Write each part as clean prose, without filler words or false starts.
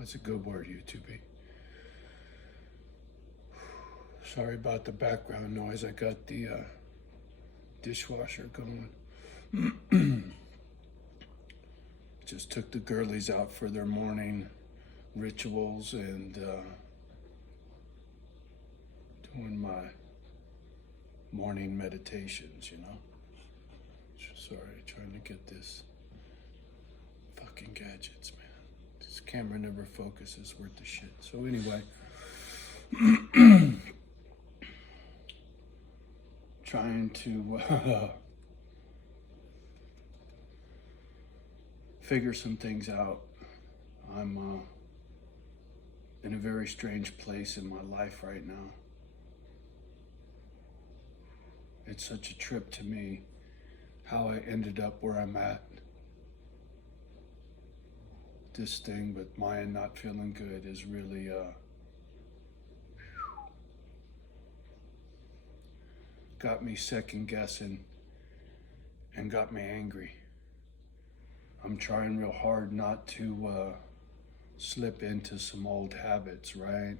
What's a good word, YouTube? Sorry about the background noise. I got the dishwasher going. Just took the girlies out for their morning rituals and doing my morning meditations, you know. Sorry, trying to get this fucking gadgets, man. This camera never focuses worth the shit. So anyway, trying to figure some things out. I'm in a very strange place in my life right now. It's such a trip to me how I ended up where I'm at. This thing with Maya not feeling good is really got me second guessing and got me angry. I'm trying real hard not to slip into some old habits, right?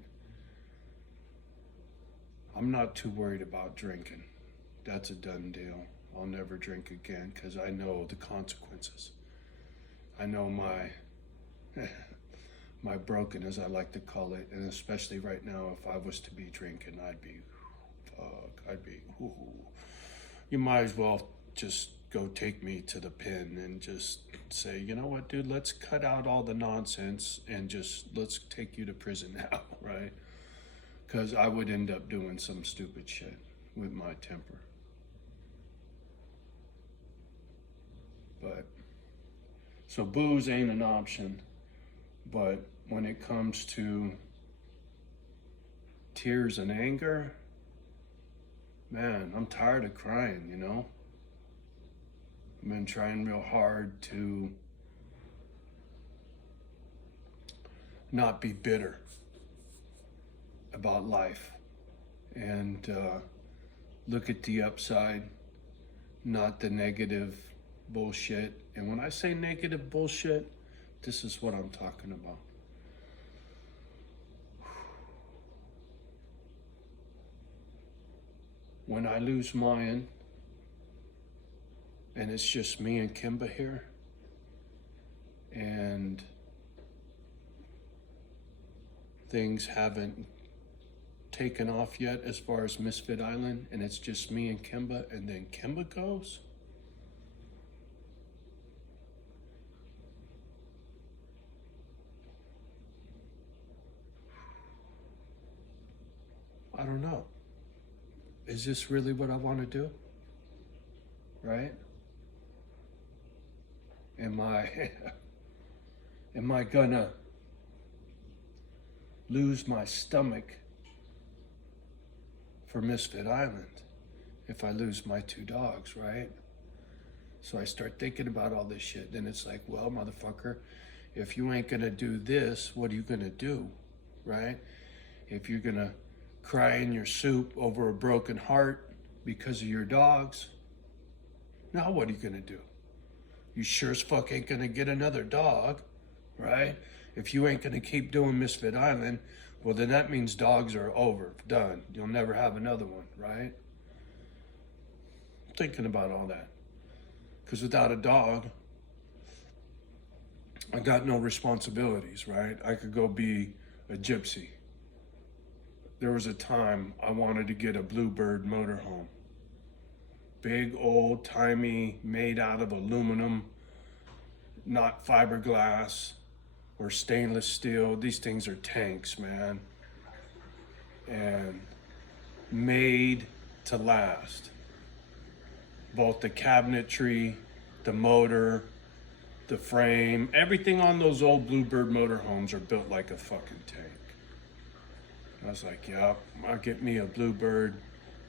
I'm not too worried about drinking. That's a done deal. I'll never drink again because I know the consequences. I know my my broken, as I like to call it, and especially right now, if I was to be drinking, I'd be, ooh. You might as well just go take me to the pen and just say, you know what, dude, let's cut out all the nonsense and just let's take you to prison now, right? Because I would end up doing some stupid shit with my temper. But so booze ain't an option, but when it comes to tears and anger, man, I'm tired of crying, you know? I've been trying real hard to not be bitter about life and look at the upside, not the negative bullshit. And when I say negative bullshit, this is what I'm talking about. When I lose Mayan, and it's just me and Kimba here, and things haven't taken off yet as far as Misfit Island, and it's just me and Kimba, and then Kimba goes, I don't know. Is this really what I want to do? Right? Am I gonna lose my stomach for Misfit Island if I lose my two dogs, right? So I start thinking about all this shit. Then it's like, well, motherfucker, if you ain't gonna do this, what are you gonna do, right? If you're gonna cry in your soup over a broken heart because of your dogs, now what are you gonna do? You sure as fuck ain't gonna get another dog, right? If you ain't gonna keep doing Misfit Island, well then that means dogs are over, done. You'll never have another one, right? I'm thinking about all that. Because without a dog, I got no responsibilities, right? I could go be a gypsy. There was a time I wanted to get a Bluebird motorhome. Big, old, timey, made out of aluminum, not fiberglass or stainless steel. These things are tanks, man. And made to last. Both the cabinetry, the motor, the frame, everything on those old Bluebird motorhomes are built like a fucking tank. I was like, yeah, I'll get me a Bluebird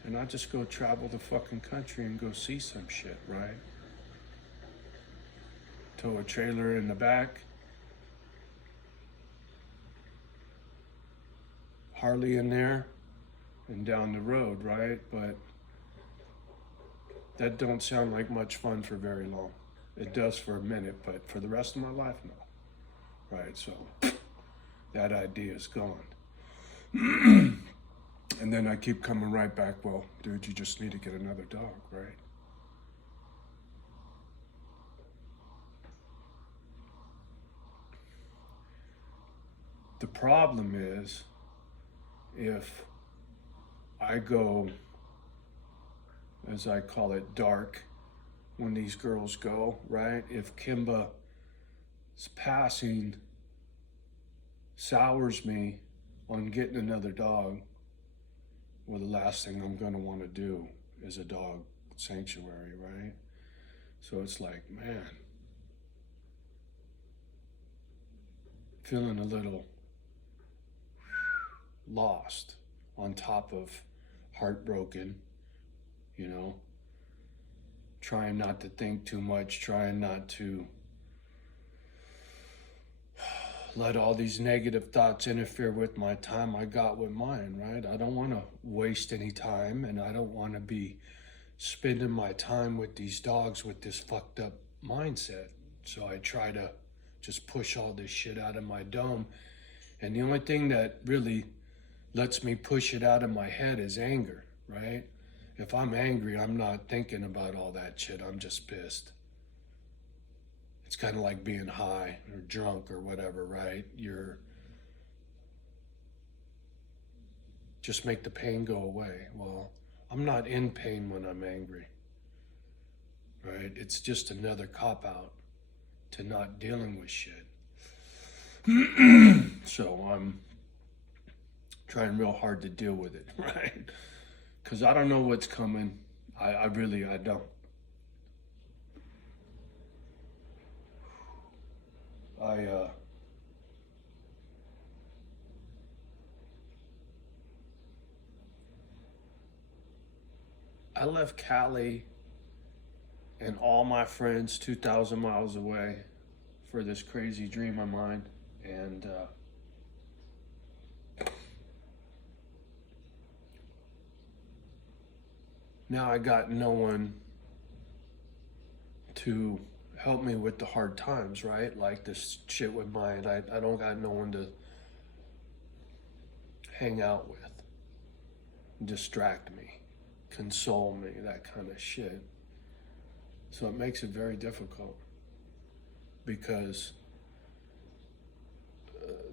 and I'll just go travel the fucking country and go see some shit, right? Tow a trailer in the back, Harley in there, and down the road, right? But that don't sound like much fun for very long. It does for a minute, but for the rest of my life, no. Right, so that idea is gone. And then I keep coming right back, well, dude, you just need to get another dog, right? The problem is, if I go, as I call it, dark, when these girls go, right? If Kimba's passing sours me on getting another dog, well, the last thing I'm gonna wanna do is a dog sanctuary, right? So it's like, man, feeling a little lost on top of heartbroken, you know, trying not to think too much, trying not to let all these negative thoughts interfere with my time I got with mine, right? I don't want to waste any time, and I don't want to be spending my time with these dogs with this fucked up mindset. So I try to just push all this shit out of my dome. And the only thing that really lets me push it out of my head is anger, right? If I'm angry, I'm not thinking about all that shit. I'm just pissed. It's kind of like being high or drunk or whatever, right? You're just make the pain go away. Well, I'm not in pain when I'm angry, right? It's just another cop out to not dealing with shit. So I'm trying real hard to deal with it, right? Because I don't know what's coming. I really don't. I left Cali and all my friends 2,000 miles away for this crazy dream of mine. And now I got no one to help me with the hard times, right? Like this shit with mine. I don't got no one to hang out with, distract me, console me, that kind of shit. So it makes it very difficult because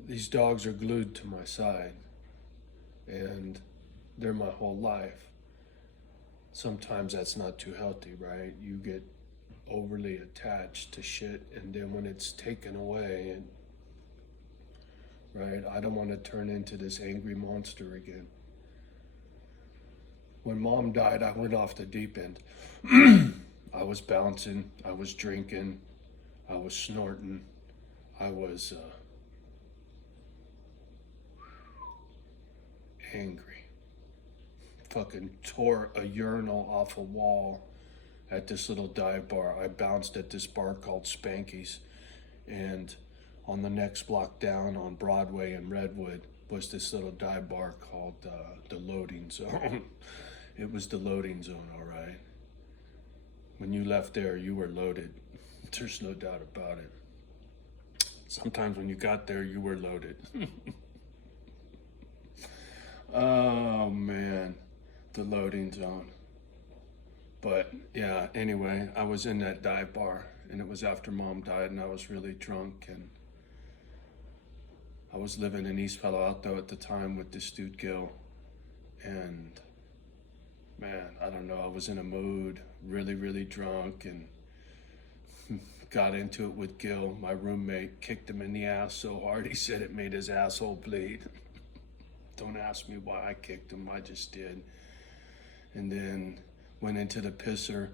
these dogs are glued to my side and they're my whole life. Sometimes that's not too healthy, right? You get overly attached to shit, and then when it's taken away, and right, I don't want to turn into this angry monster again. When mom died, I went off the deep end. I was bouncing, I was drinking, I was snorting, I was angry. Fucking tore a urinal off a wall at this little dive bar. I bounced at this bar called Spanky's, and on the next block down on Broadway in Redwood was this little dive bar called the Loading Zone. It was the loading zone, all right. When you left there, you were loaded. There's no doubt about it. Sometimes when you got there, you were loaded. Oh man, the loading zone. But yeah, anyway, I was in that dive bar, and it was after mom died, and I was really drunk, and I was living in East Palo Alto at the time with this dude Gil, and man, I don't know, I was in a mood, really, really drunk, and got into it with Gil, my roommate, kicked him in the ass so hard he said it made his asshole bleed. Don't ask me why I kicked him, I just did. And then went into the pisser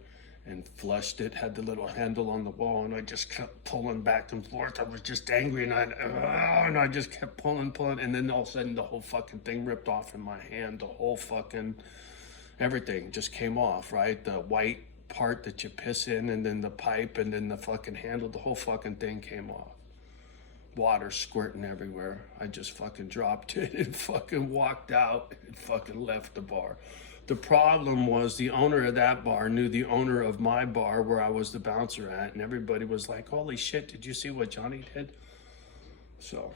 and flushed it, had the little handle on the wall, and I just kept pulling back and forth. I was just angry, and I just kept pulling, and then all of a sudden the whole fucking thing ripped off in my hand. The whole fucking, everything just came off, right? The white part that you piss in, and then the pipe, and then the fucking handle, the whole fucking thing came off. Water squirting everywhere. I just fucking dropped it and fucking walked out and fucking left the bar. The problem was the owner of that bar knew the owner of my bar where I was the bouncer at, and everybody was like, holy shit, did you see what Johnny did? So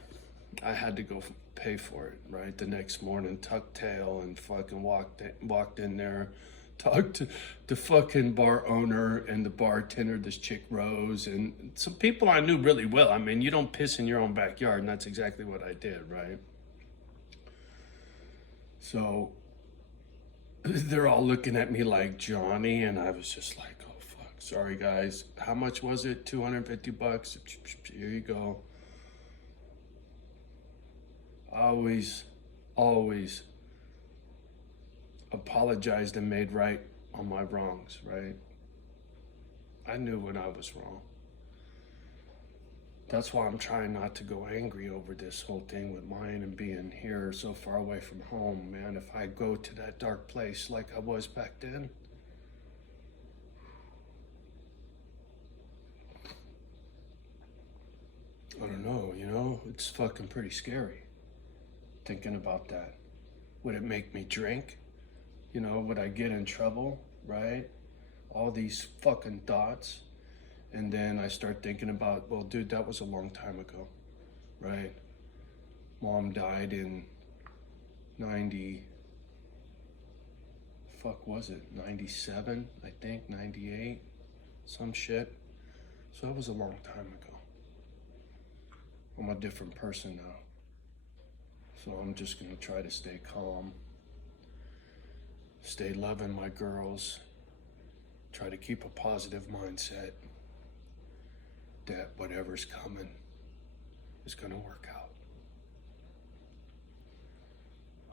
I had to go pay for it, right? The next morning, tucked tail and fucking walked in there, talked to the fucking bar owner and the bartender, this chick Rose, and some people I knew really well. I mean, you don't piss in your own backyard, and that's exactly what I did, right? So they're all looking at me like Johnny, and I was just like, oh fuck, sorry guys. How much was it? $250. Here you go. Always apologized and made right on my wrongs, right? I knew when I was wrong. That's why I'm trying not to go angry over this whole thing with mine and being here so far away from home, man. If I go to that dark place like I was back then, I don't know, you know, it's fucking pretty scary thinking about that. Would it make me drink? You know, would I get in trouble, right? All these fucking thoughts. And then I start thinking about, well, dude, that was a long time ago, right? Mom died in 90, fuck was it, 97, I think, 98, some shit. So that was a long time ago. I'm a different person now. So I'm just gonna try to stay calm, stay loving my girls, try to keep a positive mindset that whatever's coming is gonna work out.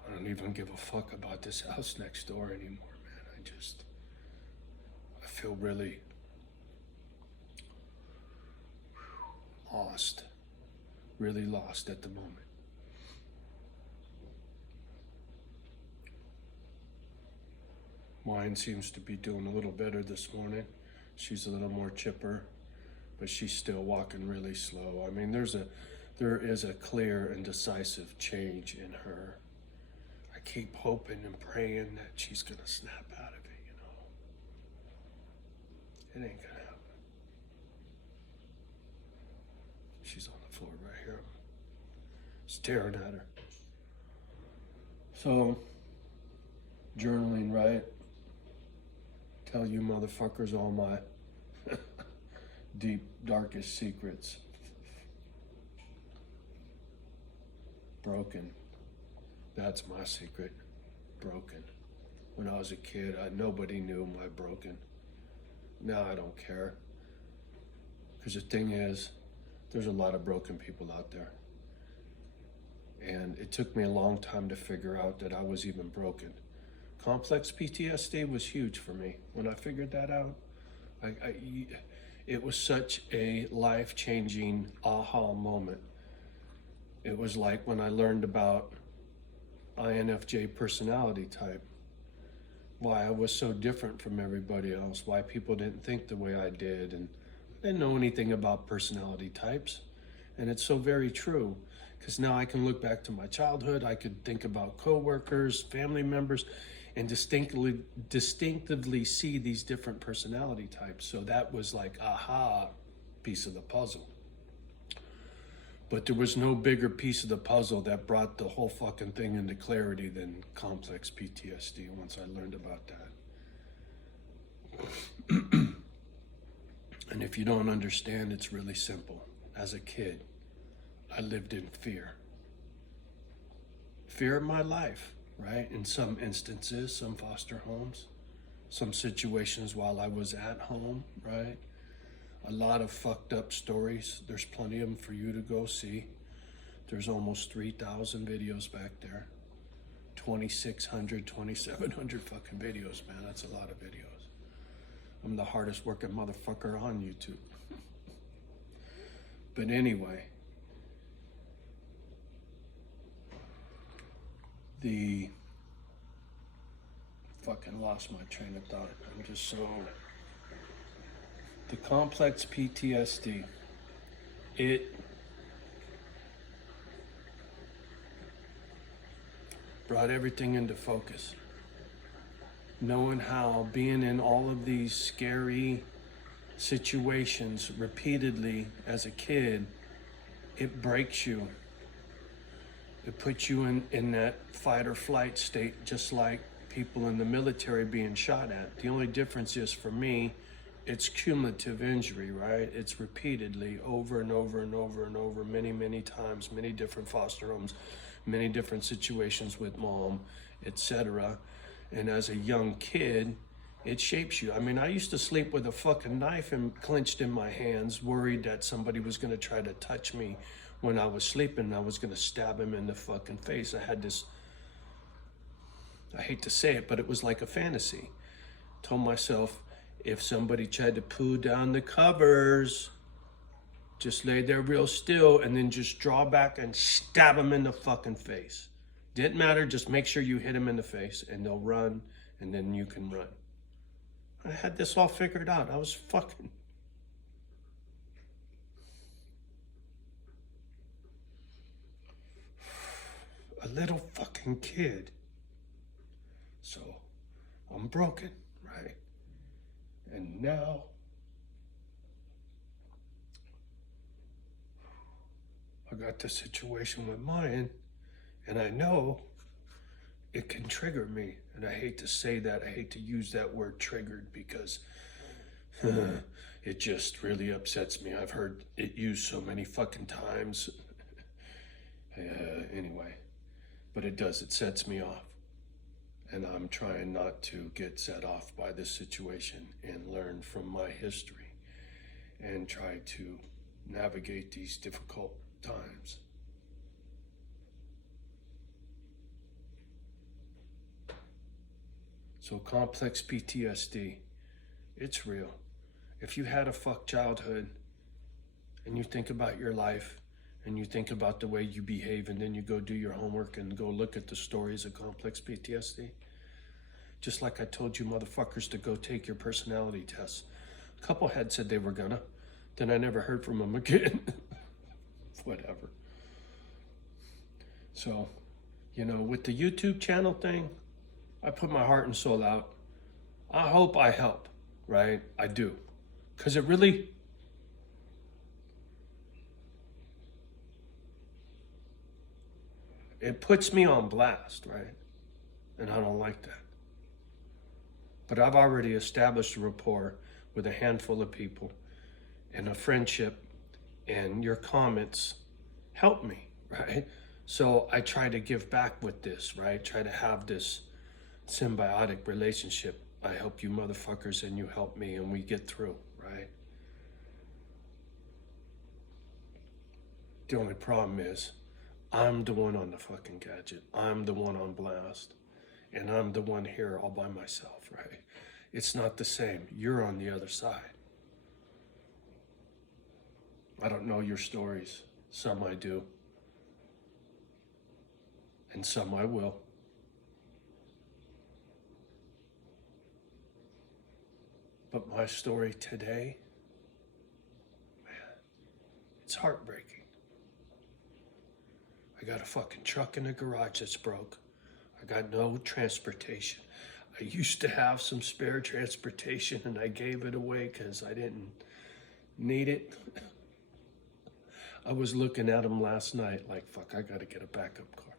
I don't even give a fuck about this house next door anymore, man. I feel really really lost at the moment. Mine seems to be doing a little better this morning. She's a little more chipper, but she's still walking really slow. I mean, there is a clear and decisive change in her. I keep hoping and praying that she's gonna snap out of it, you know. It ain't gonna happen. She's on the floor right here. Staring at her. So, journaling, right? Tell you motherfuckers all my deep, darkest secrets. Broken. That's my secret. Broken. When I was a kid, nobody knew my broken. Now I don't care. Because the thing is, there's a lot of broken people out there. And it took me a long time to figure out that I was even broken. Complex PTSD was huge for me. When I figured that out, it was such a life-changing aha moment. It was like when I learned about INFJ personality type, why I was so different from everybody else, why people didn't think the way I did, and I didn't know anything about personality types. And it's so very true, because now I can look back to my childhood, I could think about coworkers, family members, and distinctively see these different personality types. So that was like, aha, piece of the puzzle. But there was no bigger piece of the puzzle that brought the whole fucking thing into clarity than complex PTSD once I learned about that. And if you don't understand, it's really simple. As a kid, I lived in fear. Fear of my life, right? In some instances, some foster homes, some situations while I was at home, right? A lot of fucked up stories. There's plenty of them for you to go see. There's almost 3,000 videos back there. 2,600, 2,700 fucking videos, man. That's a lot of videos. I'm the hardest working motherfucker on YouTube. But anyway, fucking lost my train of thought. I'm just so... The complex PTSD, it brought everything into focus. Knowing how being in all of these scary situations repeatedly as a kid, it breaks you. It puts you in that fight or flight state, just like people in the military being shot at. The only difference is, for me, it's cumulative injury, right? It's repeatedly over and over and over and over, many, many times, many different foster homes, many different situations with mom, etc. And as a young kid, it shapes you. I mean, I used to sleep with a fucking knife and clenched in my hands, worried that somebody was gonna try to touch me when I was sleeping. I was gonna stab him in the fucking face. I had this, I hate to say it, but it was like a fantasy. Told myself, if somebody tried to poo down the covers, just lay there real still and then just draw back and stab them in the fucking face. Didn't matter, just make sure you hit them in the face and they'll run, and then you can run. I had this all figured out. I was fucking... a little fucking kid. So, I'm broken, right? And now, I got this situation with mine, and I know it can trigger me. And I hate to say that, I hate to use that word triggered, because it just really upsets me. I've heard it used so many fucking times. Anyway, but it does, it sets me off. And I'm trying not to get set off by this situation and learn from my history and try to navigate these difficult times. So complex PTSD, it's real. If you had a fuck childhood and you think about your life and you think about the way you behave, and then you go do your homework and go look at the stories of complex PTSD, just like I told you motherfuckers to go take your personality tests. A couple had said they were gonna, then I never heard from them again. Whatever. So, you know, with the YouTube channel thing, I put my heart and soul out. I hope I help, right? I do. Because it really, it puts me on blast, right? And I don't like that. But I've already established a rapport with a handful of people and a friendship, and your comments help me, right? So I try to give back with this, right? Try to have this symbiotic relationship. I help you motherfuckers and you help me, and we get through, right? The only problem is I'm the one on the fucking gadget. I'm the one on blast. And I'm the one here all by myself, right? It's not the same. You're on the other side. I don't know your stories. Some I do. And some I will. But my story today, man, it's heartbreaking. I got a fucking truck in the garage that's broke. I got no transportation. I used to have some spare transportation and I gave it away because I didn't need it. I was looking at them last night like, fuck, I gotta get a backup car.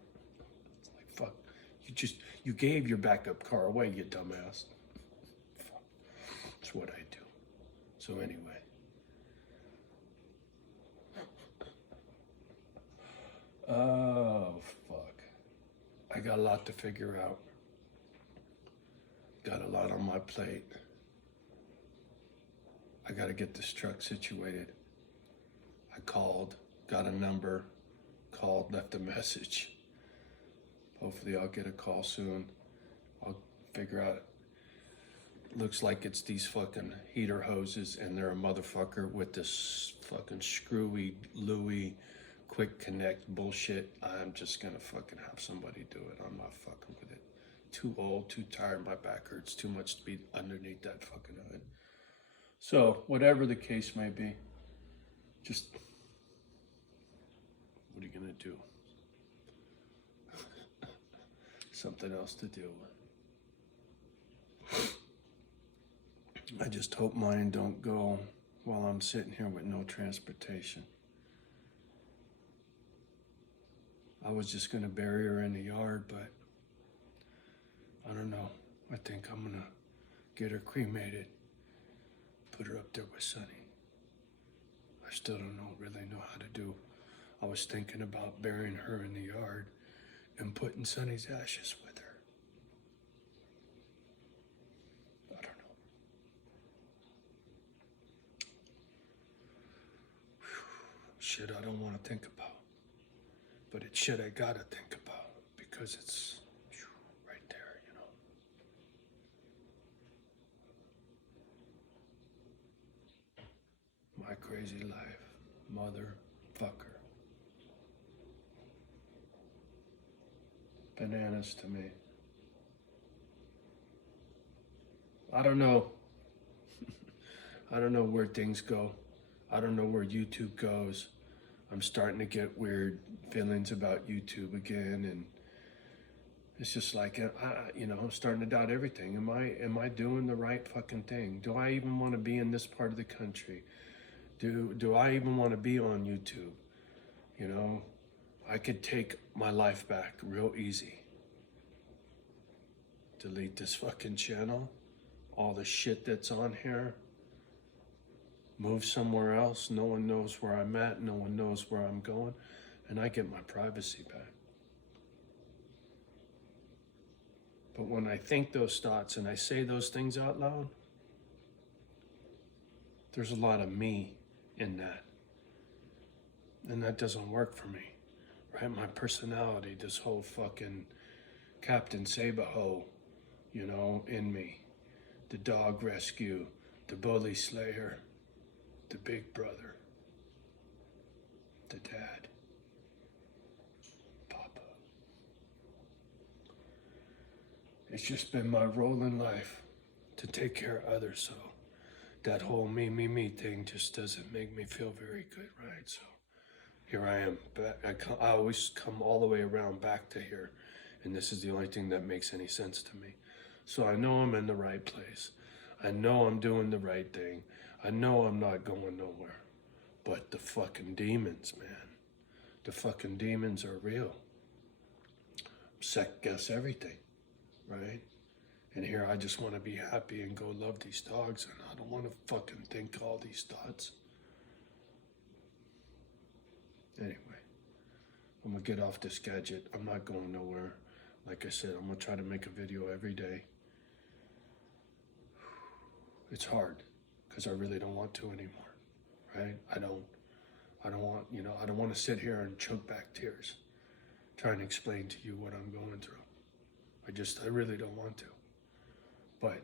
It's like, fuck, you gave your backup car away, you dumbass. Fuck. That's what I do. So anyway. Oh, fuck. I got a lot to figure out. Got a lot on my plate. I gotta get this truck situated. I called, got a number, called, left a message. Hopefully I'll get a call soon. I'll figure out. Looks like it's these fucking heater hoses, and they're a motherfucker with this fucking screwy Louis quick connect bullshit. I'm just gonna fucking have somebody do it. I'm not fucking with it. Too old, too tired, my back hurts too much to be underneath that fucking hood. So, whatever the case may be, just, what are you gonna do? Something else to do. I just hope mine don't go while I'm sitting here with no transportation. I was just gonna bury her in the yard, but I don't know. I think I'm gonna get her cremated, put her up there with Sonny. I still don't really know how to do. I was thinking about burying her in the yard and putting Sonny's ashes with her. I don't know. Shit I don't want to think about. But it's shit I gotta think about because it's right there, you know. My crazy life, motherfucker. Bananas to me. I don't know. I don't know where things go. I don't know where YouTube goes. I'm starting to get weird feelings about YouTube again, and it's just like, I'm starting to doubt everything. Am I doing the right fucking thing? Do I even want to be in this part of the country? Do I even want to be on YouTube? You know, I could take my life back real easy. Delete this fucking channel, all the shit that's on here, move somewhere else. No one knows where I'm at. No one knows where I'm going. And I get my privacy back. But when I think those thoughts and I say those things out loud, there's a lot of me in that. And that doesn't work for me, right? My personality, this whole fucking Captain Sabaho, in me. The dog rescue, the bully slayer, the big brother, the dad, Papa. It's just been my role in life to take care of others, so that whole me thing just doesn't make me feel very good, right? So here I am. I always come all the way around back to here, and this is the only thing that makes any sense to me. So I know I'm in the right place. I know I'm doing the right thing. I know I'm not going nowhere. But the fucking demons, man. The fucking demons are real. Second guess everything, right? And here I just want to be happy and go love these dogs, and I don't want to fucking think all these thoughts. Anyway, I'm gonna get off this gadget. I'm not going nowhere. Like I said, I'm gonna try to make a video every day. It's hard because I really don't want to anymore, right? I don't want to sit here and choke back tears trying to explain to you what I'm going through. I really don't want to. But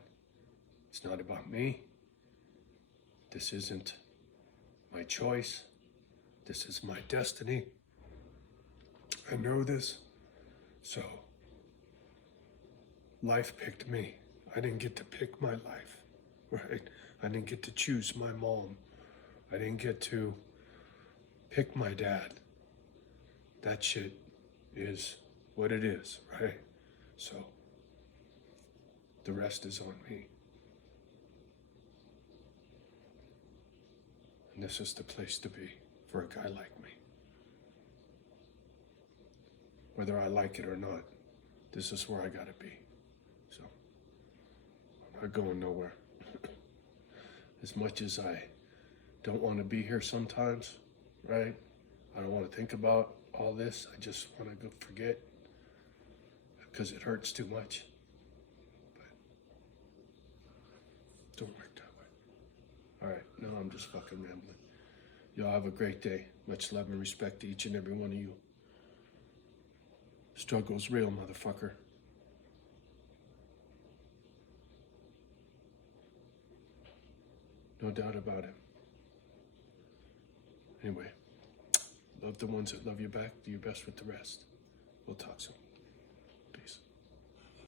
it's not about me. This isn't my choice. This is my destiny. I know this. So life picked me. I didn't get to pick my life, right? I didn't get to choose my mom. I didn't get to pick my dad. That shit is what it is, right? So the rest is on me. And this is the place to be for a guy like me. Whether I like it or not, this is where I gotta be. So I'm not going nowhere. As much as I don't want to be here sometimes, right? I don't want to think about all this. I just want to go forget because it hurts too much. But don't work that way. All right, now I'm just fucking rambling. Y'all have a great day. Much love and respect to each and every one of you. Struggle's real, motherfucker. No doubt about it. Anyway, love the ones that love you back. Do your best with the rest. We'll talk soon.